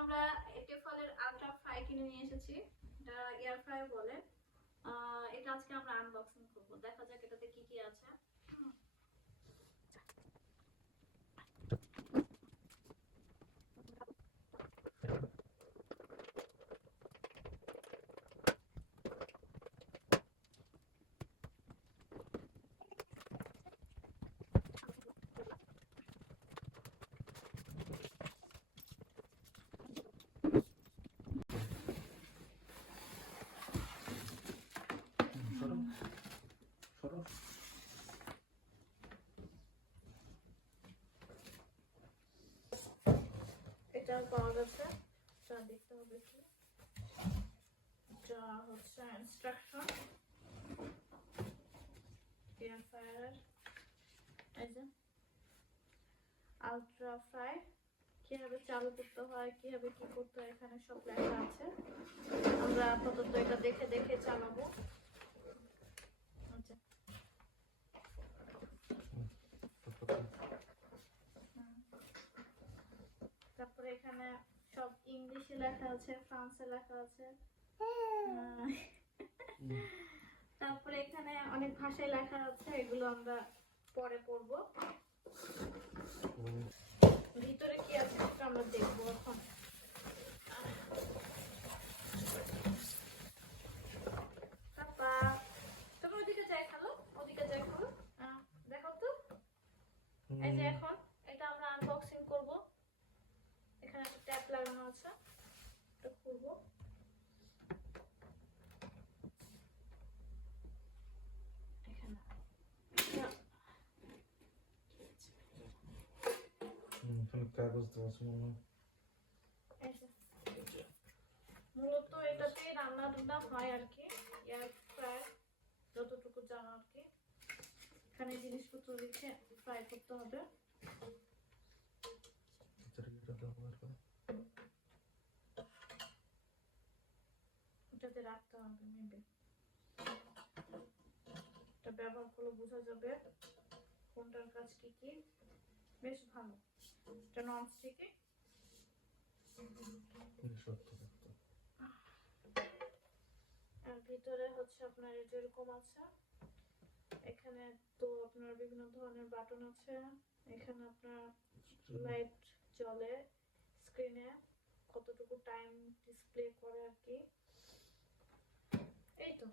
আমরা টেফলের ultra fry কিনে নিয়ে এসেছি। এটা এয়ার ফ্রাই বলে। এটা আজকে আমরা আনবক্সিং করব। দেখা যাক এটাতে কি কি আছে। এটা পাওয়া গেছে, এটা দেখতে হবে কি। এটা হচ্ছে ইনস্ট্রাকশন এয়ার ফ্রায়ার। এই যে আলট্রা ফ্রাই কিভাবে চালু করতে হয়, কিভাবে কি করতে হয়, এখানে সব লেখা আছে। আমরা আপাতত এটা দেখে দেখে চালাবো। আচ্ছা, তারপরে এখানে সব ইংলিশে লেখা আছে, ফ্রান্সে লেখা আছে। তারপরে এখানে অনেক ভাষায় লেখা আছে, এগুলো আমরা পরে পড়বো। ভিতরে কি আছে সেটা আমরা দেখবো এখন। পাপা, তুমি ওদিকে যাই খেলো, ওদিকে যাই খেলো। দেখো তো, এই যে এখন এটা আমরা আনবক্সিং করব। এখানে একটা ট্যাপ লাগানো আছে, এটা খুলবো। কাগজ দেওয়া আছে মনে হয়। মূলত এটাতে রান্না টান্না হয় আর কি, এয়ার ফ্রাই যতটুকু জানো আর কি। এখানে জিনিসপত্র রেখে ফ্রাই করতে হবে। এটাতে রাখতে হবে মেবি। এটা ব্যবহার করলে বোঝা যাবে কোনটার কাজ কি কি। বেশ ভালো, এটা নন স্টিকি। আর ভিতরে হচ্ছে আপনার এরকম আছে। এখানে তো আপনার বিভিন্ন ধরনের বাটন আছে। এখানে আপনার লাইট জ্বলে, স্ক্রিনে কতটুকু টাইম ডিসপ্লে করে আর কি। এই তো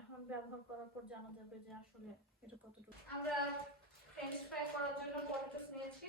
এখন ব্যবহার করার পর জানা যাবে যে আসলে এটা কতটুকু। আমরা ফ্রেঞ্চ ফ্রাই করার জন্য পটেটোস নিয়েছি।